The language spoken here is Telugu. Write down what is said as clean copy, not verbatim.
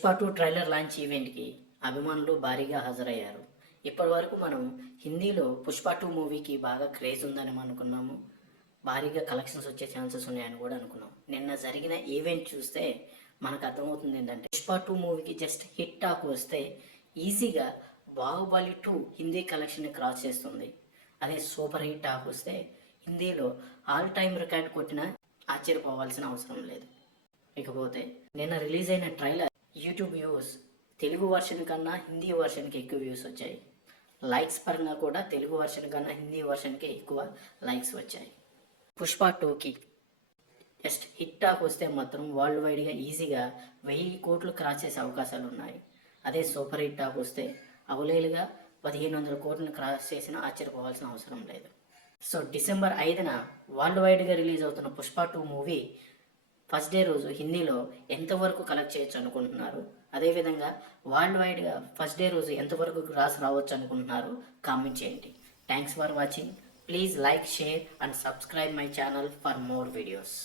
పుష్ప 2 ట్రైలర్ లాంచ్ ఈవెంట్కి అభిమానులు భారీగా హాజరయ్యారు. ఇప్పటి వరకు మనం హిందీలో పుష్ప 2 మూవీకి బాగా క్రేజ్ ఉందని అనుకున్నాము. భారీగా కలెక్షన్స్ వచ్చే ఛాన్సెస్ ఉన్నాయని కూడా అనుకున్నాం. నిన్న జరిగిన ఈవెంట్ చూస్తే మనకు అర్థమవుతుంది ఏంటంటే పుష్ప 2 మూవీకి జస్ట్ హిట్ టాక్ వస్తే ఈజీగా బాహుబలి 2 హిందీ కలెక్షన్ని క్రాస్ చేస్తుంది. అదే సూపర్ హిట్ టాక్ వస్తే హిందీలో ఆల్ టైమ్ రికార్డ్ కొట్టినా ఆశ్చర్యపోవాల్సిన అవసరం లేదు. ఇకపోతే నిన్న రిలీజ్ అయిన trailer YouTube views Telugu version కన్నా హిందీ వర్షన్కి ఎక్కువ వ్యూస్ వచ్చాయి. లైక్స్ పరంగా కూడా తెలుగు వర్షన్ కన్నా హిందీ వర్షన్కి ఎక్కువ లైక్స్ వచ్చాయి. పుష్ప 2కి జస్ట్ హిట్ టాక్ వస్తే మాత్రం వరల్డ్ వైడ్గా ఈజీగా 1000 కోట్లు క్రాస్ చేసే అవకాశాలు ఉన్నాయి. అదే సూపర్ హిట్ టాక్ వస్తే అవలేలుగా 1500 కోట్లను క్రాస్ చేసినా ఆశ్చర్యపోవాల్సిన అవసరం లేదు. సో డిసెంబర్ 5న వరల్డ్ వైడ్గా రిలీజ్ అవుతున్న పుష్ప 2 మూవీ ఫస్ట్ డే రోజు హిందీలో ఎంతవరకు కలెక్ట్ చేయొచ్చు అనుకుంటున్నారు, అదేవిధంగా వరల్డ్ వైడ్గా ఫస్ట్ డే రోజు ఎంతవరకు క్రాస్ రావచ్చు అనుకుంటున్నారు కామెంట్ చేయండి. Thanks for watching. Please like, share and subscribe my channel for more videos.